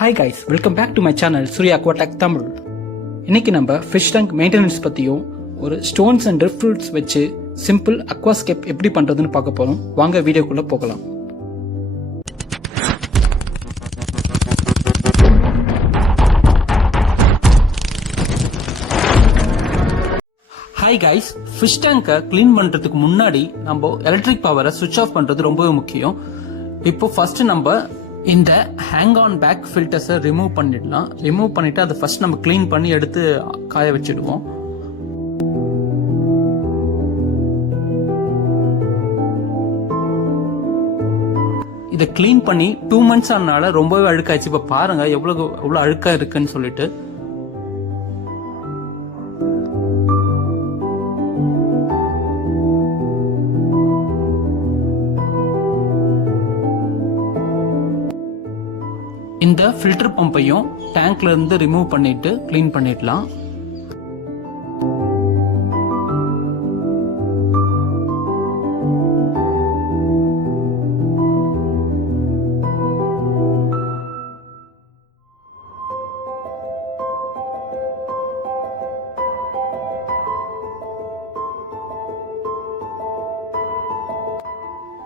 Hi guys, welcome back to my channel SURYA AQUATECH TAMIL. இன்னைக்கு நம்ம fish tank maintenance பத்தியும் ஒரு stones and drift fruits வச்சு simple அக்வாஸ்கேப் எப்படி பண்றதுன்னு பார்க்க போறோம். வாங்க வீடியோக்குள்ள போகலாம். ஹாய் கைஸ், ஃபிஷ் டேங்கை க்ளீன் பண்றதுக்கு முன்னாடி நம்ம எலக்ட்ரிக் பவரை சுவிட்ச் ஆஃப் பண்றது ரொம்பவே முக்கியம். இப்போ ஃபர்ஸ்ட் நம்ம இந்த ஹேங் ஆன் பேக் ஃபில்டர்ஸை ரிமூவ் பண்ணிடலாம். ரிமூவ் பண்ணிட்டு அதை ஃபர்ஸ்ட் நம்ம க்ளீன் பண்ணி எடுத்து காய வச்சிடுவோம். இதை க்ளீன் பண்ணி 2 months ஆனால ரொம்பவே அழுக்காயிடுச்சு. இப்போ பாருங்க எவ்வளவு அழுக்கா இருக்குன்னு சொல்லிட்டு. இந்த ஃபில்டர் பம்பையும் டேங்க்ல இருந்து ரிமூவ் பண்ணிட்டு க்ளீன் பண்ணிடலாம்.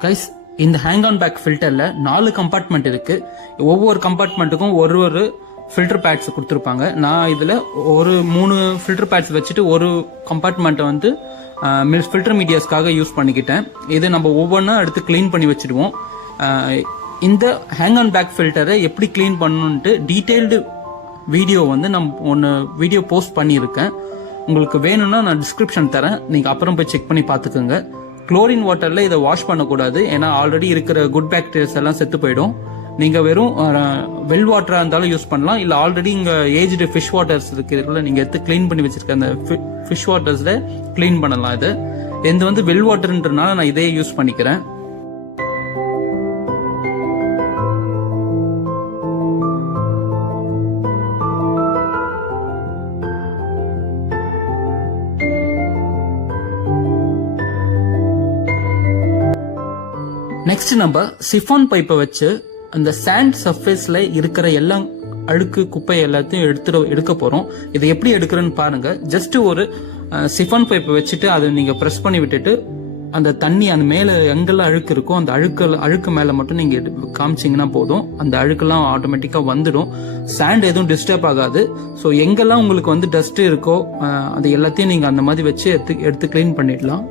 கைஸ், இந்த ஹேங் ஆன் பேக் ஃபில்டர்ல 4 கம்பார்ட்மெண்ட் இருக்கு. ஒவ்வொரு கம்பார்ட்மெண்ட்டுக்கும் ஒரு ஃபில்டர் பேட்ஸ் கொடுத்துருப்பாங்க. நான் இதுல ஒரு 3 ஃபில்டர் பேட்ஸ் வச்சுட்டு ஒரு கம்பார்ட்மெண்ட்டை வந்து ஃபில்டர் மீடியாஸ்க்காக யூஸ் பண்ணிக்கிட்டேன். இது நம்ம ஒவ்வொன்றா எடுத்து கிளீன் பண்ணி வச்சிடுவோம். இந்த ஹேங் ஆன் பேக் ஃபில்டரை எப்படி கிளீன் பண்ணணும்ட்டு டீடைல்டு வீடியோ வந்து நான் வீடியோ போஸ்ட் பண்ணியிருக்கேன். உங்களுக்கு வேணும்னா நான் டிஸ்கிரிப்ஷன் தரேன், நீங்க அப்புறம் போய் செக் பண்ணி பார்த்துக்கோங்க. குளோரின் வாட்டர்ல இதை வாஷ் பண்ணக்கூடாது, ஏன்னா ஆல்ரெடி இருக்கிற குட் பாக்டீரியாஸ் எல்லாம் செத்து போயிடும். நீங்க வெறும் வெல் வாட்டரா இருந்தாலும் யூஸ் பண்ணலாம், இல்ல ஆல்ரெடி இங்க ஏஜ்டு ஃபிஷ் வாட்டர்ஸ் இருக்குல்ல, நீங்க எடுத்து கிளீன் பண்ணி வச்சிருக்க அந்த ஃபிஷ் வாட்டர்ஸ்ல கிளீன் பண்ணலாம். இது வந்து வெல் வாட்டர்ன்றனால நான் இதே யூஸ் பண்ணிக்கிறேன். நெக்ஸ்ட் நம்ம சிஃபான் பைப்பை வச்சு அந்த சாண்ட் சர்ஃபேஸ்ல இருக்கிற எல்லா அழுக்கு குப்பை எல்லாத்தையும் எடுக்க போறோம். இதை எப்படி எடுக்கிறேன்னு பாருங்க. ஜஸ்ட் ஒரு சிஃபான் பைப்பை வச்சுட்டு அதை நீங்க பிரஸ் பண்ணி விட்டுட்டு அந்த தண்ணி அந்த மேல எங்கெல்லாம் அழுக்கு இருக்கோ அந்த அழுக்கு மேல மட்டும் நீங்க காமிச்சிங்கன்னா போதும். அந்த அழுக்கெல்லாம் ஆட்டோமேட்டிக்கா வந்துடும். சாண்ட் எதுவும் டிஸ்டர்ப் ஆகாது. ஸோ எங்கெல்லாம் உங்களுக்கு வந்து டஸ்ட் இருக்கோ அது எல்லாத்தையும் நீங்க அந்த மாதிரி வச்சு எடுத்து கிளீன் பண்ணிடலாம்.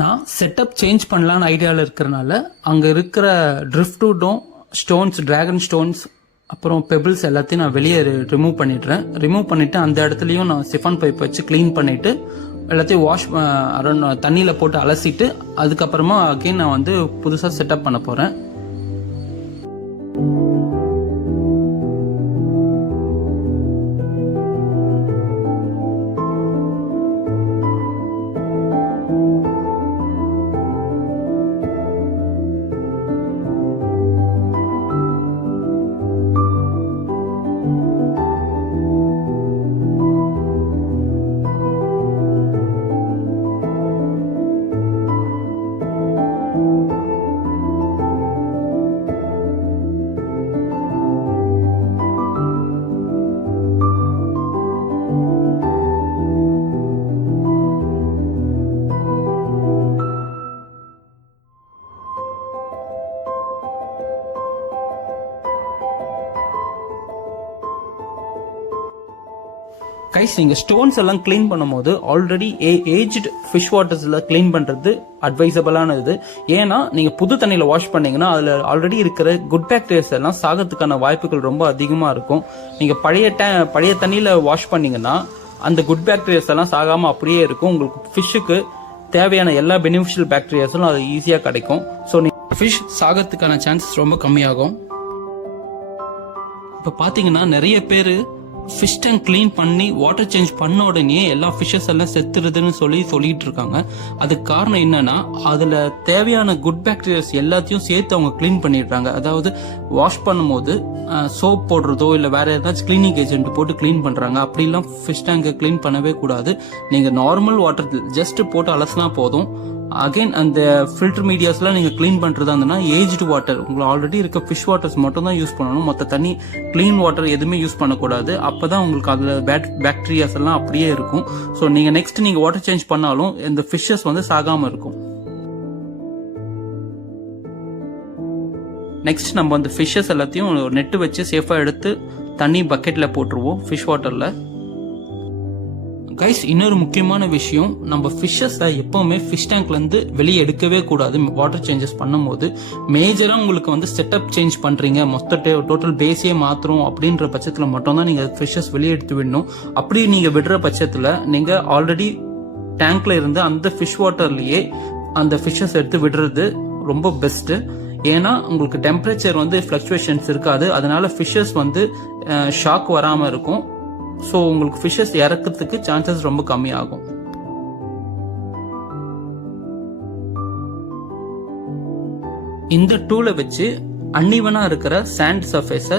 நான் செட்டப் சேஞ்ச் பண்ணலான்னு ஐடியாவில் இருக்கிறனால அங்கே இருக்கிற ட்ரிஃப்ட்வுட்டும் ஸ்டோன்ஸ், டிராகன் ஸ்டோன்ஸ், அப்புறம் பெபிள்ஸ் எல்லாத்தையும் நான் வெளியே ரிமூவ் பண்ணிடுறேன். ரிமூவ் பண்ணிட்டு அந்த இடத்துலையும் நான் சிஃபான் பைப் வச்சு கிளீன் பண்ணிட்டு எல்லாத்தையும் வாஷ் தண்ணியில் போட்டு அலசிட்டு அதுக்கப்புறமா அகைன் நான் வந்து புதுசாக செட்டப் பண்ண போகிறேன். கைஸ், நீங்க ஸ்டோன்ஸ் எல்லாம் கிளீன் பண்ணும்போது ஆல்ரெடி ஏஜ்டு ஃபிஷ் வாட்டர்ஸ்ல கிளீன் பண்றது அட்வைசபிளானது. ஏன்னா நீங்க புது தண்ணியில வாஷ் பண்ணீங்கன்னா அதுல ஆல்ரெடி இருக்கிற குட் பாக்டீரியாஸ் எல்லாம் சாகத்துக்கான வாய்ப்புகள் ரொம்ப அதிகமா இருக்கும். நீங்க பழைய தண்ணியில வாஷ் பண்ணீங்கன்னா அந்த குட் பாக்டீரியாஸ் எல்லாம் சாகாம அப்படியே இருக்கும். உங்களுக்கு ஃபிஷ்ஷுக்கு தேவையான எல்லா பெனிஃபிஷியல் பாக்டீரியாஸும் அது ஈஸியாக கிடைக்கும். ஸோ ஃபிஷ் சாகிறதுக்கான சான்சஸ் ரொம்ப கம்மியாகும். இப்போ பார்த்தீங்கன்னா நிறைய பேர் ஃபிஷ் டேங்க் க்ளீன் பண்ணி வாட்டர் சேஞ்ச் பண்ண உடனே எல்லா ஃபிஷ்ஷஸ் எல்லாம் செத்துருதுன்னு சொல்லிட்டு இருக்காங்க. அதுக்கு காரணம் என்னன்னா, அதில் தேவையான குட் பாக்டீரியாஸ் எல்லாத்தையும் சேர்த்து அவங்க க்ளீன் பண்ணிடுறாங்க. அதாவது வாஷ் பண்ணும்போது சோப் போடுறதோ இல்லை வேற ஏதாச்சும் கிளீனிங் ஏஜென்ட் போட்டு க்ளீன் பண்ணுறாங்க. அப்படிலாம் ஃபிஷ் டேங்கை க்ளீன் பண்ணவே கூடாது. நீங்கள் நார்மல் வாட்டர் ஜஸ்ட் போட்டு அலசினா போதும். அகைன் அந்த ஃபில்டர் மீடியாஸ்லாம் நீங்கள் க்ளீன் பண்ணுறதா இருந்ததுன்னா ஏஜ்டு வாட்டர், உங்களுக்கு ஆல்ரெடி இருக்க ஃபிஷ் வாட்டர்ஸ் மட்டும் தான் யூஸ் பண்ணணும். மற்ற தண்ணி க்ளீன் வாட்டர் எதுவுமே யூஸ் பண்ணக்கூடாது. அப்போ தான் உங்களுக்கு அதில் பாக்டீரியாஸ் எல்லாம் அப்படியே இருக்கும். ஸோ நீங்கள் நெக்ஸ்ட் நீங்கள் வாட்டர் சேஞ்ச் பண்ணாலும் இந்த ஃபிஷ்ஷஸ் வந்து சாகாமல் இருக்கும். நெக்ஸ்ட் நம்ம அந்த ஃபிஷ்ஷஸ் எல்லாத்தையும் நெட்டு வச்சு சேஃபாக எடுத்து தண்ணி பக்கெட்டில் போட்டுருவோம் ஃபிஷ் வாட்டரில். கைஸ், இன்னொரு முக்கியமான விஷயம், நம்ம ஃபிஷ்ஷஸை எப்பவுமே ஃபிஷ் டேங்க்லேருந்து வெளியே எடுக்கவே கூடாது. வாட்டர் சேஞ்சஸ் பண்ணும்போது மேஜராக உங்களுக்கு வந்து செட்டப் சேஞ்ச் பண்ணுறீங்க, மொத்த டோட்டல் பேஸே மாற்றுறோம் அப்படின்ற பட்சத்தில் மட்டும்தான் நீங்கள் ஃபிஷ்ஷஸ் வெளியே எடுத்து விடணும். அப்படி நீங்கள் விடுற பட்சத்தில் நீங்கள் ஆல்ரெடி டேங்க்ல இருந்து அந்த ஃபிஷ் வாட்டர்லேயே அந்த ஃபிஷ்ஷஸ் எடுத்து விடுறது ரொம்ப பெஸ்ட்டு. ஏன்னா உங்களுக்கு டெம்பரேச்சர் வந்து ஃப்ளக்சுவேஷன்ஸ் இருக்காது. அதனால ஃபிஷ்ஷஸ் வந்து ஷாக் வராமல் இருக்கும். ஸோ உங்களுக்கு ஃபிஷ்ஷஸ் இறக்கிறதுக்கு சான்சஸ் ரொம்ப கம்மியாகும். இந்த டூலை வச்சு அன்ஈவனா இருக்கிற சாண்ட் சர்ஃபேஸை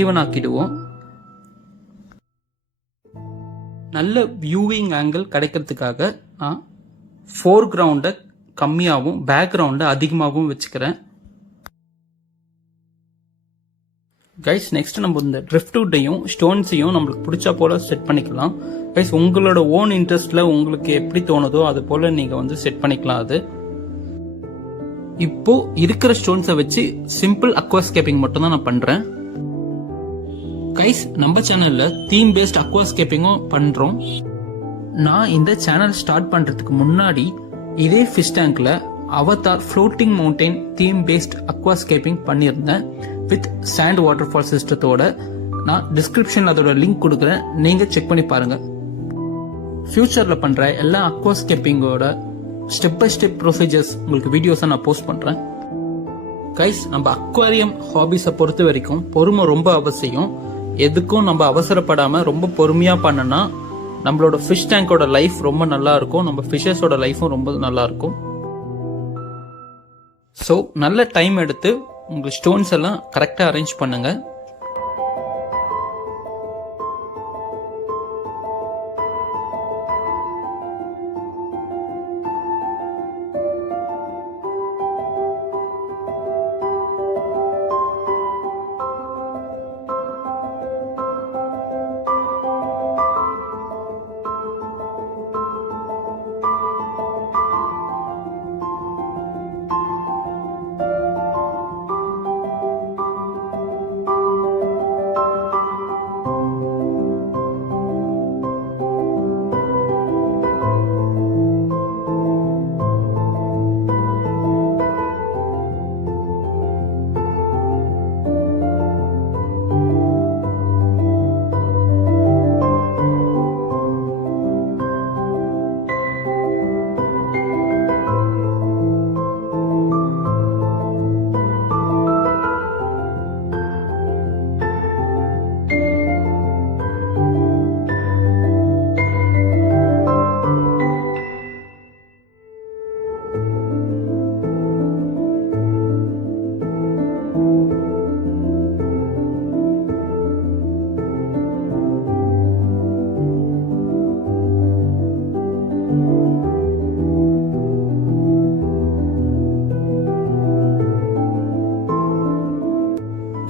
ஈவன் ஆக்கிடுவோம். நல்ல வியூவிங் ஆங்கிள் கிடைக்கிறதுக்காக நான் ஃபோர் கிரவுண்டை கம்மியாகவும் பேக்ரவுண்டை அதிகமாகவும் வச்சுக்கிறேன். கைஸ், நெக்ஸ்ட் நம்ம இந்த ட்ரிஃப்ட்வுட்டையும் ஸ்டோன்ஸையும் நம்மளுக்கு பிடிச்சா போல செட் பண்ணிக்கலாம். கைஸ், உங்களோட ஓன் இன்ட்ரெஸ்ட்ல உங்களுக்கு எப்படி தோணுதோ அது போல நீங்க வந்து செட் பண்ணிக்கலாம். அது இப்போ இருக்கிற ஸ்டோன்ஸை வச்சு சிம்பிள் அக்வாஸ்கேப்பிங் மட்டும் தான் நான் பண்றேன். கைஸ், நம்ம சேனல்ல தீம் பேஸ்ட் அக்வாஸ்கேப்பிங்கும் பண்றோம். நான் இந்த சேனல் ஸ்டார்ட் பண்றதுக்கு முன்னாடி இதே ஃபிஷ் டேங்க்ல Avatar floating mountain theme based aquascaping பண்ணியிருந்தேன் வித் சாண்ட் வாட்டர்ஃபால் சிஸ்டத்தோட. நான் டிஸ்கிரிப்ஷன்ல அதோட லிங்க் கொடுக்குறேன், நீங்க செக் பண்ணி பாருங்க. ஃபியூச்சர்ல பண்ற எல்லா அக்வாஸ்கேப்பிங்கோட ஸ்டெப் பை ஸ்டெப் ப்ரொசீஜர்ஸ் உங்களுக்கு வீடியோஸை நான் போஸ்ட் பண்றேன். கைஸ், நம்ம அக்வாரியம் ஹாபிஸை பொறுத்த வரைக்கும் பொறுமை ரொம்ப அவசியம். எதுக்கும் நம்ம அவசரப்படாம ரொம்ப பொறுமையா பண்ணனா நம்மளோட ஃபிஷ் டேங்கோட லைஃப் ரொம்ப நல்லா இருக்கும், நம்ம ஃபிஷஸோட லைஃபும் ரொம்ப நல்லா இருக்கும். ஸோ நல்ல டைம் எடுத்து உங்கள் ஸ்டோன்ஸ் எல்லாம் கரெக்டாக அரேஞ்ச் பண்ணுங்க.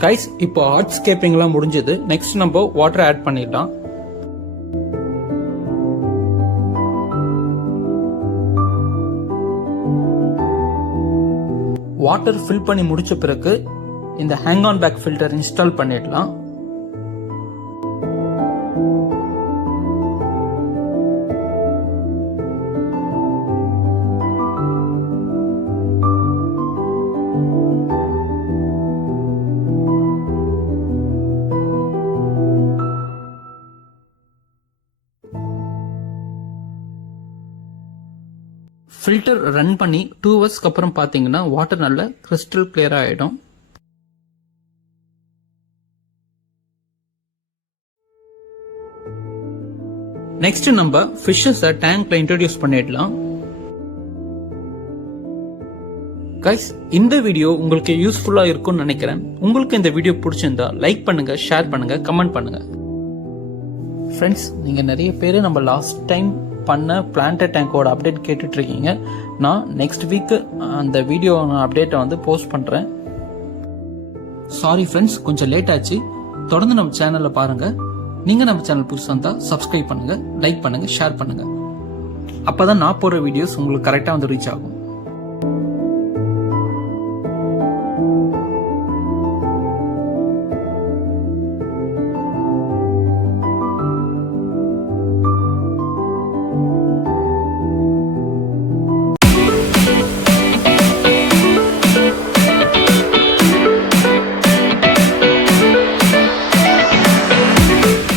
கைஸ், இப்போ ஹார்ட்ஸ்கேப்பிங்லாம் முடிஞ்சது. நெக்ஸ்ட் நம்ம வாட்டர் ஆட் பண்ணிடலாம். வாட்டர் ஃபில் பண்ணி முடிச்ச பிறகு இந்த hang on back filter install பண்ணிடலாம். ஃபில்டர் ரன் பண்ணி 2 ஹவர்ஸ்க்கு அப்புறம் பார்த்தீங்கன்னா வாட்டர் நல்ல கிறிஸ்டல் கிளியர் ஆகிடும். நெக்ஸ்ட் நம்ம ஃபிஷ்ஷஸை டேங்க்ல இன்ட்ரோடியூஸ் பண்ணிடலாம். கைஸ், இந்த வீடியோ உங்களுக்கு யூஸ்ஃபுல்லா இருக்கும்னு நினைக்கிறேன். உங்களுக்கு இந்த வீடியோ பிடிச்சிருந்தா லைக் பண்ணுங்க, ஷேர் பண்ணுங்க, கமெண்ட் பண்ணுங்க. ஃப்ரெண்ட்ஸ், நீங்க நிறைய பேர் நம்ம லாஸ்ட் டைம் பண்ண பிளான்ட் டேங்கோட அப்டேட் கேட்டுட்டு இருக்கீங்க. நான் நெக்ஸ்ட் வீக் அந்த வீடியோ அப்டேட்டை வந்து போஸ்ட் பண்றேன். சாரி ஃப்ரெண்ட்ஸ், கொஞ்சம் லேட் ஆச்சு. தொடர்ந்து நம்ம சேனல்ல பாருங்க. நீங்க நம்ம சேனல் புதுசா இருந்தா சப்ஸ்கிரைப் பண்ணுங்க, லைக் பண்ணுங்க, ஷேர் பண்ணுங்க. அப்பதான் நான் போடுற வீடியோஸ் உங்களுக்கு கரெக்டா வந்து ரீச் ஆகும்.